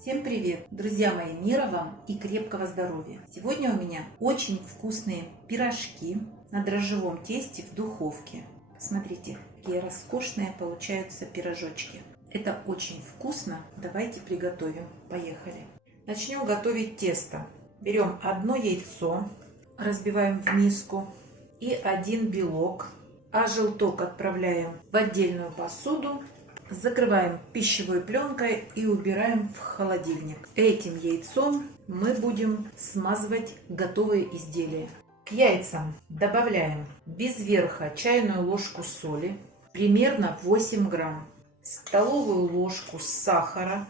Всем привет! Друзья мои, мира вам и крепкого здоровья! Сегодня у меня очень вкусные пирожки на дрожжевом тесте в духовке. Посмотрите, какие роскошные получаются пирожочки. Это очень вкусно. Давайте приготовим. Поехали! Начнем готовить тесто. Берем одно яйцо, разбиваем в миску и один белок, а желток отправляем в отдельную посуду. Закрываем пищевой пленкой и убираем в холодильник. Этим яйцом мы будем смазывать готовые изделия. К яйцам добавляем без верха чайную ложку соли, примерно 8 грамм, столовую ложку сахара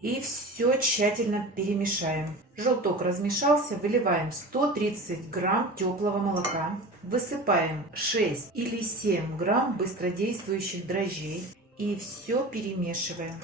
и все тщательно перемешаем. Желток размешался, выливаем 130 грамм теплого молока, высыпаем 6 или 7 грамм быстродействующих дрожжей. И все перемешиваем.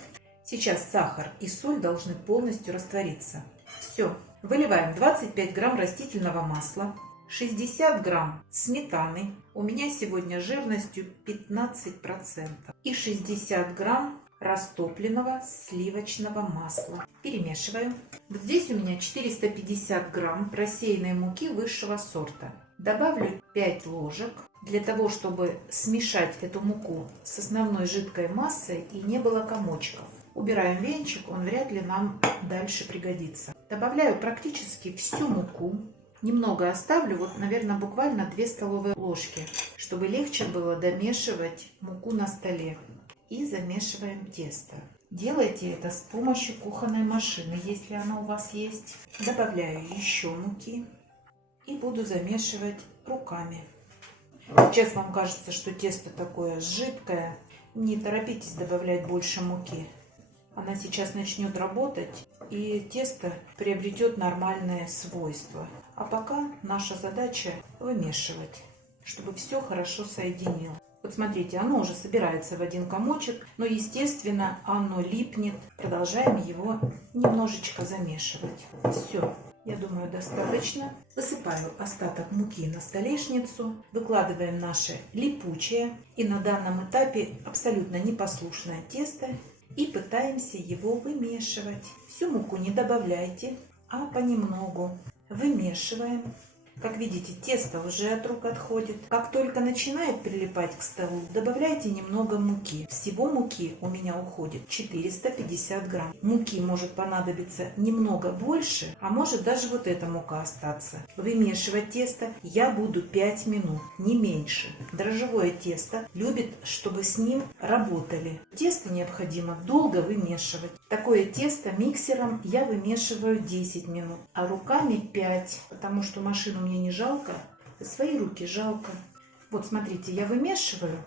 Сейчас сахар и соль должны полностью раствориться. Все. Выливаем 25 грамм растительного масла, 60 грамм сметаны. У меня сегодня жирностью 15%. И 60 грамм растопленного сливочного масла. Перемешиваем. Здесь у меня 450 грамм просеянной муки высшего сорта. Добавлю 5 ложек для того, чтобы смешать эту муку с основной жидкой массой и не было комочков. Убираем венчик, он вряд ли нам дальше пригодится. Добавляю практически всю муку. Немного оставлю, вот, наверное, буквально 2 столовые ложки, чтобы легче было домешивать муку на столе. И замешиваем тесто. Делайте это с помощью кухонной машины, если она у вас есть. Добавляю еще муки. И буду замешивать руками. Сейчас вам кажется, что тесто такое жидкое. Не торопитесь добавлять больше муки. Она сейчас начнет работать, и тесто приобретет нормальные свойства. А пока наша задача вымешивать, чтобы все хорошо соединилось. Вот смотрите, оно уже собирается в один комочек, но, естественно, оно липнет. Продолжаем его немножечко замешивать. Все. Я думаю, достаточно. Высыпаю остаток муки на столешницу. Выкладываем наше липучее и на данном этапе абсолютно непослушное тесто. И пытаемся его вымешивать. Всю муку не добавляйте, а понемногу. Вымешиваем. Как видите, тесто уже от рук отходит. Как только начинает прилипать к столу, добавляйте немного муки. Всего муки у меня уходит 450 грамм. Муки может понадобиться немного больше, а может даже вот эта мука остаться. Вымешивать тесто я буду 5 минут, не меньше. Дрожжевое тесто любит, чтобы с ним работали. Тесто необходимо долго вымешивать. Такое тесто миксером я вымешиваю 10 минут, а руками 5, потому что машину мне не жалко, свои руки жалко. Вот смотрите, я вымешиваю,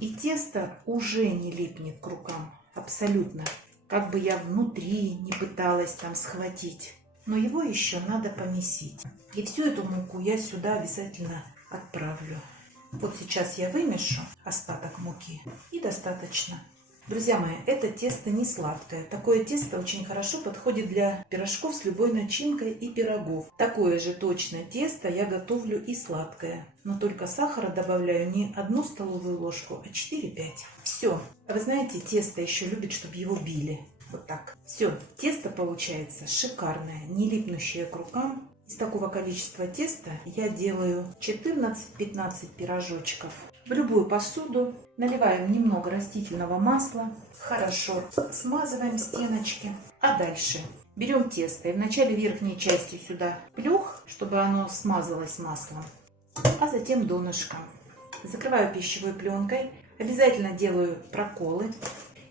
и тесто уже не липнет к рукам. Абсолютно. Как бы я внутри не пыталась там схватить. Но его еще надо помесить. И всю эту муку я сюда обязательно отправлю. Вот сейчас я вымешу остаток муки. И достаточно. Друзья мои, это тесто не сладкое. Такое тесто очень хорошо подходит для пирожков с любой начинкой и пирогов. Такое же точно тесто я готовлю и сладкое. Но только сахара добавляю не 1 столовую ложку, а 4-5. Все. А вы знаете, тесто еще любит, чтобы его били. Вот так. Все. Тесто получается шикарное, не липнущее к рукам. Из такого количества теста я делаю 14-15 пирожочков. В любую посуду наливаем немного растительного масла, хорошо смазываем стеночки. А дальше берем тесто и вначале верхней частью сюда плюх, чтобы оно смазалось маслом, а затем донышком. Закрываю пищевой пленкой, обязательно делаю проколы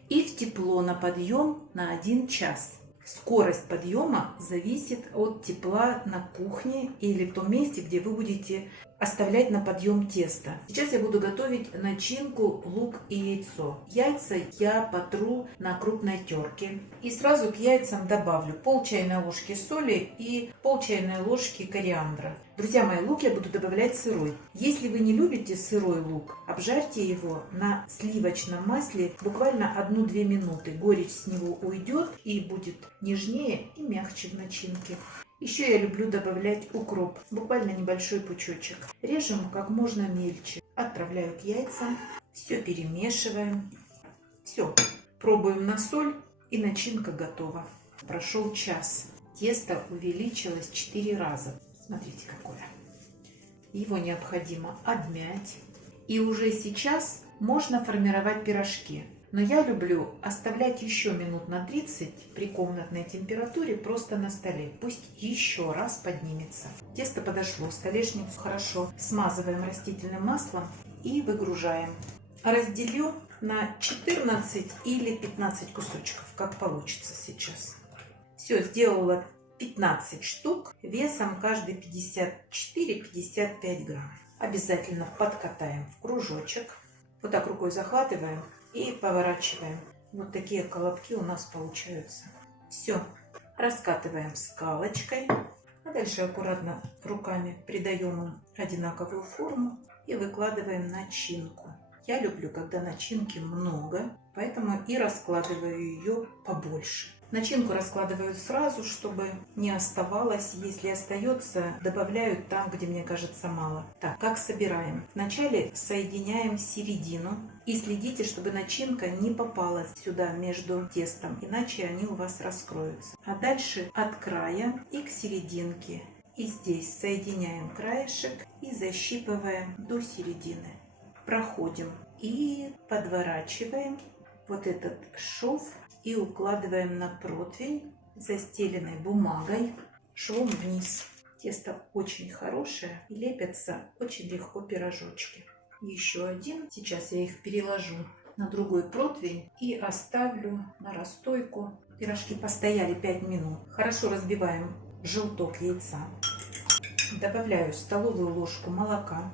и в тепло на подъем на 1 час. Скорость подъема зависит от тепла на кухне или в том месте, где вы будете оставлять на подъем тесто. Сейчас я буду готовить начинку лук и яйцо. Яйца я потру на крупной терке. И сразу к яйцам добавлю пол чайной ложки соли и пол чайной ложки кориандра. Друзья мои, лук я буду добавлять сырой. Если вы не любите сырой лук, обжарьте его на сливочном масле буквально 1-2 минуты. Горечь с него уйдет и будет нежнее и мягче в начинке. Еще я люблю добавлять укроп, буквально небольшой пучочек. Режем как можно мельче. Отправляю к яйцам. Все перемешиваем. Все. Пробуем на соль. И начинка готова. Прошел час. Тесто увеличилось 4 раза. Смотрите, какое. Его необходимо обмять. И уже сейчас можно формировать пирожки. Но я люблю оставлять еще минут на 30 при комнатной температуре просто на столе. Пусть еще раз поднимется. Тесто подошло. Столешницу хорошо смазываем растительным маслом и выгружаем. Разделю на 14 или 15 кусочков, как получится сейчас. Все, сделала 15 штук, весом каждый 54-55 грамм. Обязательно подкатаем в кружочек. Вот так рукой захватываем и поворачиваем. Вот такие колобки у нас получаются. Все, раскатываем скалочкой. А дальше аккуратно руками придаем им одинаковую форму и выкладываем начинку. Я люблю, когда начинки много, поэтому и раскладываю ее побольше. Начинку раскладываю сразу, чтобы не оставалось. Если остается, добавляю там, где мне кажется мало. Так, как собираем? Вначале соединяем середину и следите, чтобы начинка не попала сюда между тестом, иначе они у вас раскроются. А дальше от края и к серединке. И здесь соединяем краешек и защипываем до середины. Проходим и подворачиваем вот этот шов и укладываем на противень, застеленной бумагой, швом вниз. Тесто очень хорошее и лепятся очень легко пирожочки. Еще один. Сейчас я их переложу на другой противень и оставлю на расстойку. Пирожки постояли 5 минут. Хорошо разбиваем желток яйца. Добавляю столовую ложку молока.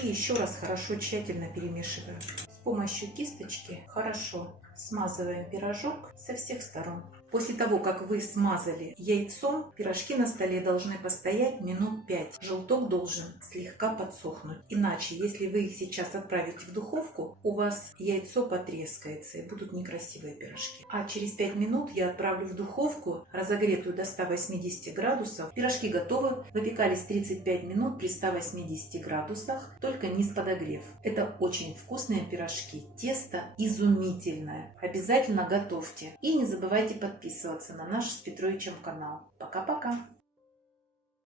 И еще раз хорошо тщательно перемешиваю. С помощью кисточки хорошо смазываем пирожок со всех сторон. После того, как вы смазали яйцом, пирожки на столе должны постоять минут 5. Желток должен слегка подсохнуть. Иначе, если вы их сейчас отправите в духовку, у вас яйцо потрескается и будут некрасивые пирожки. А через 5 минут я отправлю в духовку, разогретую до 180 градусов. Пирожки готовы. Выпекались 35 минут при 180 градусах, только низ подогрев. Это очень вкусные пирожки. Тесто изумительное. Обязательно готовьте. И не забывайте подписываться на наш с Петровичем канал. Пока-пока!